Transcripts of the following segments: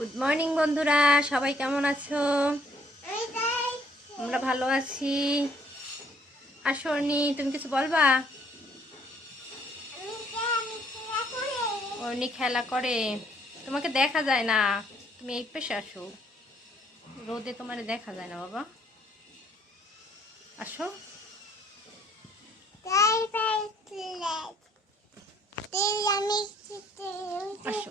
Good morning বন্ধুরা। সবাই কেমন আছো? আমরা ভালো আছি। আসনি তুমি কিছু বলবা? অর্নি খেলা করে। তোমাকে দেখা যায় না। তুমি এই পেশে আসো। রোদে তোমার দেখা যায় না, বাবা। আসো। আসো।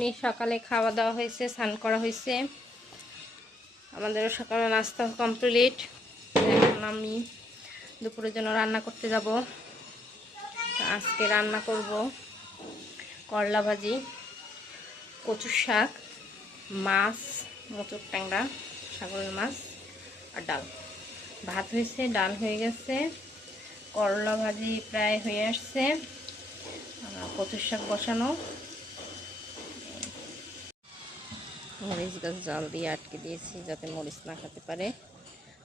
অরুণী সকালে খাওয়া দাওয়া হয়েছে, স্নান করা হয়েছে। আমাদেরও সকালে নাস্তা কমপ্লিট এখন আমি দুপুরের জন্য রান্না করতে যাব। আজকে রান্না করব করলা ভাজি, কচুর শাক, মাছ, মোচর ট্যাংরা সাগরের মাছ আর ডাল। ভাত হয়েছে, ডাল হয়ে গেছে, করলা ভাজি প্রায় হয়ে আসছে। কচুর শাক বসানো। মরিচ গাছ জল দিয়ে আটকে দিয়েছি যাতে মরিচ না খেতে পারে।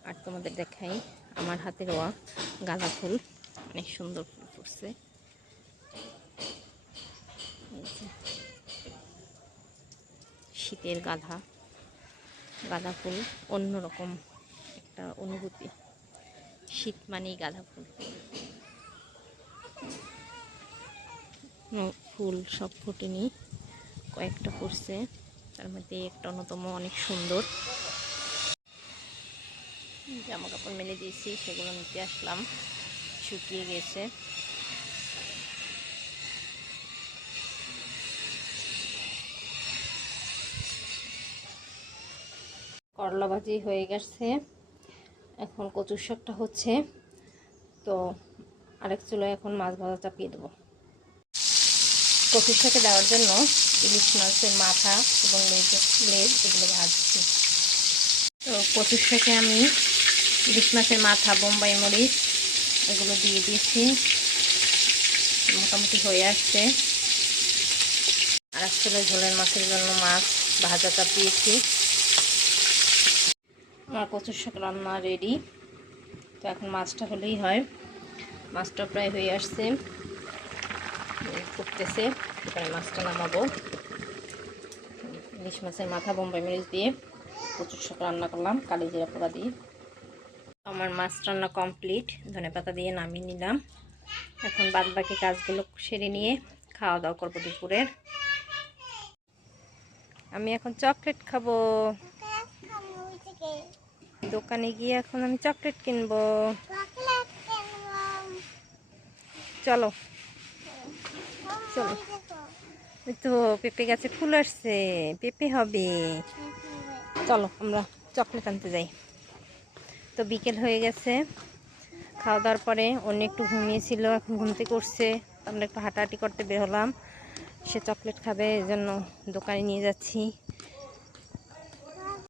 আর তোমাদের দেখাই, আমার হাতে রোয়া গাঁদা ফুল, অনেক সুন্দর ফুল ফুটছে। শীতের গাধা গাঁদা ফুল, অন্যরকম একটা অনুভূতি। শীত মানেই গাঁদা ফুল। ফুল সব ফোটেনি কয়েকটা ফুটছে। তার মধ্যে একটা অন্যতম অনেক সুন্দর। জামা কাপড় মেলে দিয়েছি, সেগুলো নিতে আসলাম। শুকিয়ে গেছে। করলা ভাজি হয়ে গেছে। এখন কচুর শাকটা হচ্ছে। তো আরেক চুলোয় এখন মাছ ভাজা চাপিয়ে দেবো। শাকে দেওয়ার জন্য ইলিশ মাছের মাথা এবং লেজ এগুলো ভাজছি। তো শাকে আমি ইলিশ মাছের মাথা, বোম্বাই মরিচ এগুলো দিয়ে দিয়েছি। মোটামুটি হয়ে আসছে। আর আসলে ঝোলের মাছের জন্য মাছ ভাজা চাপিয়েছি আমার কচুর শাক রান্না রেডি তো এখন মাছটা হলেই হয়। মাছটা প্রায় হয়ে আসছে। ফুটতেছে। এখানে মাছটা নামাবো। ইলিশ মাছের মাথা বোম্বাই মরিচ দিয়ে প্রচুর শাক রান্না করলাম কালি জিরা পোড়া দিয়ে। আমার মাছ রান্না কমপ্লিট। ধনে পাতা দিয়ে নামিয়ে নিলাম। এখন বাদ বাকি কাজগুলো সেরে নিয়ে খাওয়া দাওয়া করব দুপুরের। আমি এখন চকলেট খাব। দোকানে গিয়ে এখন আমি চকলেট কিনবো। চলো। চলো। তো পেঁপে গাছে ফুল আসছে, পেঁপে হবে। চলো, আমরা চকলেট আনতে যাই। তো বিকেল হয়ে গেছে, খাওয়া দাওয়ার পরে অন্য একটু ঘুমিয়েছিল, এখন ঘুমতে করছে আমরা একটু হাঁটাহাঁটি করতে বের হলাম। সে চকলেট খাবে এই জন্য দোকানে নিয়ে যাচ্ছি।